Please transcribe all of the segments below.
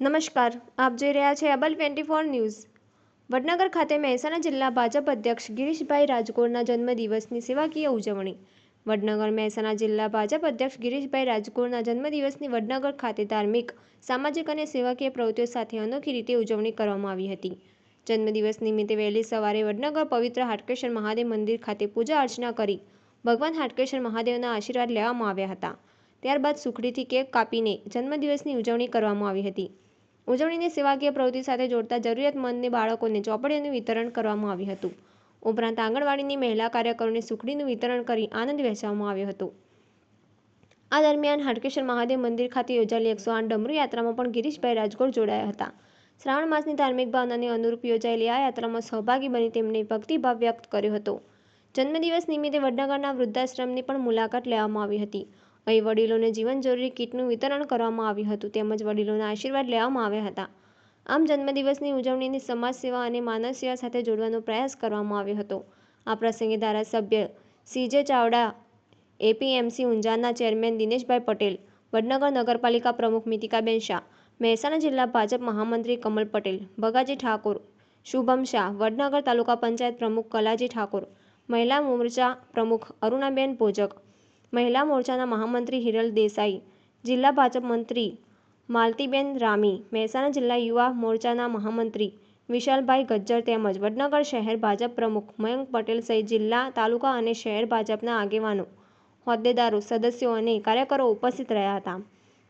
નમસ્કાર, આપ જોઈ રહ્યા છે એબલ 24 ન્યૂઝ। વડનગર ખાતે મહેસાણા જિલ્લા ભાજપ અધ્યક્ષ ગિરીશભાઈ રાજગોરના જન્મદિવસની સેવાકીય ઉજવણી। વડનગર મહેસાણા જિલ્લા ભાજપ અધ્યક્ષ ગિરીશભાઈ રાજગોરના જન્મદિવસની વડનગર ખાતે ધાર્મિક, સામાજિક અને સેવાકીય પ્રવૃત્તિઓ સાથે અનોખી રીતે ઉજવણી કરવામાં આવી હતી। જન્મદિવસ નિમિત્તે વહેલી સવારે વડનગર પવિત્ર હાટકેશ્વર મહાદેવ મંદિર ખાતે પૂજા અર્ચના કરી ભગવાન હાટકેશ્વર મહાદેવના આશીર્વાદ લેવામાં આવ્યા હતા। ત્યારબાદ સુખડીથી કેક કાપીને જન્મદિવસની ઉજવણી કરવામાં આવી હતી। ઉજવણીની સેવાકીય પ્રવૃત્તિ સાથે જોડતા જરૂરિયાતમંદ બાળકોને ચોપડીઓનું વિતરણ કરવામાં આવ્યું હતું। ઉપરાંત આંગણવાડીની મહિલા કાર્યકરોને સુખડીનું વિતરણ કરી આનંદ વહેંચવામાં આવ્યો હતો। આ દરમિયાન હાટકેશ્વર મહાદેવ મંદિર ખાતે યોજાયેલી 108 ડમરૂ યાત્રામાં પણ ગિરીશભાઈ રાજગોર જોડાયા હતા। શ્રાવણ માસની ધાર્મિક ભાવનાને અનુરૂપ યોજાયેલી આ યાત્રામાં સહભાગી બની તેમણે ભક્તિભાવ વ્યક્ત કર્યો હતો। જન્મદિવસ નિમિત્તે વડનગરના વૃદ્ધાશ્રમની પણ મુલાકાત લેવામાં આવી હતી। અહીં વડીલોને જીવન જરૂરી કીટનું વિતરણ કરવામાં આવ્યું હતું તેમજ વડીલોના આશીર્વાદ લેવામાં આવ્યા હતા। આમ જન્મદિવસની ઉજવણીની સમાજ સેવા અને માનવ સેવા સાથે જોડવાનો પ્રયાસ કરવામાં આવ્યો હતો। આ પ્રસંગે ધારાસભ્ય સીજે ચાવડા, એપીએમસી ઊંઝાના ચેરમેન દિનેશભાઈ પટેલ, વડનગર નગરપાલિકા પ્રમુખ મિતિકાબેન શાહ, મહેસાણા જિલ્લા ભાજપ મહામંત્રી કમલ પટેલ, ભગાજી ઠાકોર, શુભમ શાહ, વડનગર તાલુકા પંચાયત પ્રમુખ કલાજી ઠાકોર, મહિલા મોરચા પ્રમુખ અરુણાબેન ભોજક, મહિલા મોરચાના મહામંત્રી હિરલ દેસાઈ, જિલ્લા ભાજપ મંત્રી માલતીબેન રામી, મહેસાણા જિલ્લા યુવા મોરચાના મહામંત્રી વિશાલભાઈ ગજ્જર તેમજ વડનગર શહેર ભાજપ પ્રમુખ મયંક પટેલ સહિત જિલ્લા, તાલુકા અને શહેર ભાજપના આગેવાનો, હોદ્દેદારો, સદસ્યો અને કાર્યકરો ઉપસ્થિત રહ્યા હતા।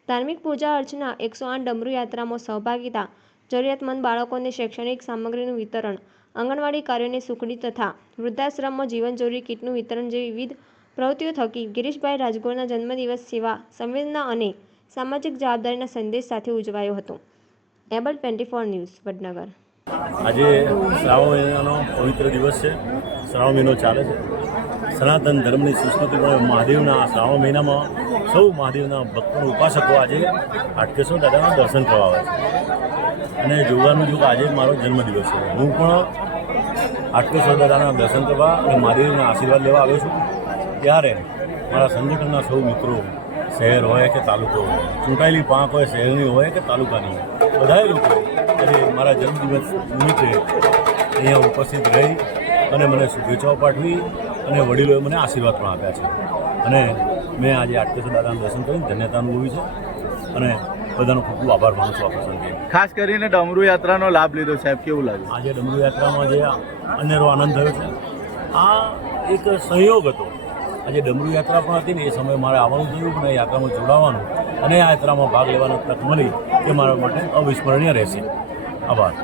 ધાર્મિક પૂજા અર્ચના, 108 ડમરૂ યાત્રામાં સહભાગિતા, જરૂરિયાતમંદ બાળકોને શૈક્ષણિક સામગ્રીનું વિતરણ, આંગણવાડી કાર્યોને સુખડી તથા વૃદ્ધાશ્રમમાં જીવન જરૂરી કીટનું વિતરણ જેવી વિવિધ પ્રવૃત્તિઓ થકી ગિરીશભાઈ રાજગોરના જન્મદિવસ સેવા, સંવેદના અને સામાજિક જવાબદારીના સંદેશ સાથે ઉજવાયો હતો। Able 24 news, Vadnagar. આજે શ્રાવણ મહિનાનો પવિત્ર દિવસ છે। શ્રાવણ મહિનો ચાલે છે। સનાતન ધર્મની સંસ્કૃતિમાં મહાદેવના શ્રાવણ મહિનામાં સૌ મહાદેવના ભક્તો ઉપાસકો આજે હાટકેશ્વર દાદાના દર્શન કરવા આવે છે અને જોવાનું જો આજે મારો જન્મદિવસ છે। હું પણ હાટકેશ્વર દાદાના દર્શન કરવા અને મહાદેવના આશીર્વાદ લેવા આવ્યો છું। ત્યારે મારા સંગઠનના સૌ મિત્રો, શહેર હોય કે તાલુકો હોય, ચૂંટાયેલી પાંખ હોય શહેરની હોય કે તાલુકાની, બધાએ લોકો આજે મારા જન્મદિવસ નિમિત્તે અહીંયા ઉપસ્થિત રહી અને મને શુભેચ્છાઓ પાઠવી અને વડીલોએ મને આશીર્વાદ પણ આપ્યા છે અને મેં આજે હાટકેશ્વર દાદાના દર્શન કરીને ધન્યતા અનુભવી છે અને બધાનો ખૂબ ખૂબ આભાર માનું છું આ પ્રસંગે। ખાસ કરીને ડમરૂ યાત્રાનો લાભ લીધો સાહેબ, કેવું લાગ્યું? આજે ડમરૂ યાત્રામાં જે અનેરો આનંદ થયો છે, આ એક સહયોગ હતો। આજે ડમરૂ યાત્રા પણ હતી ને એ સમયે મારે આવવાનું થયું પણ એ યાત્રામાં જોડાવાનું અને આ યાત્રામાં ભાગ લેવાનો તક મળી તે મારા માટે અવિસ્મરણીય રહેશે। આભાર।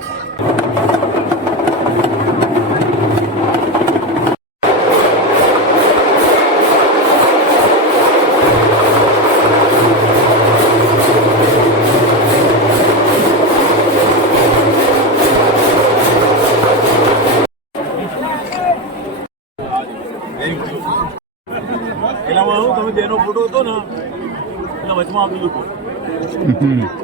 પેલામાં તમે બેનો ફોટો હતો ને એટલે વચમાં આપેલું હતું।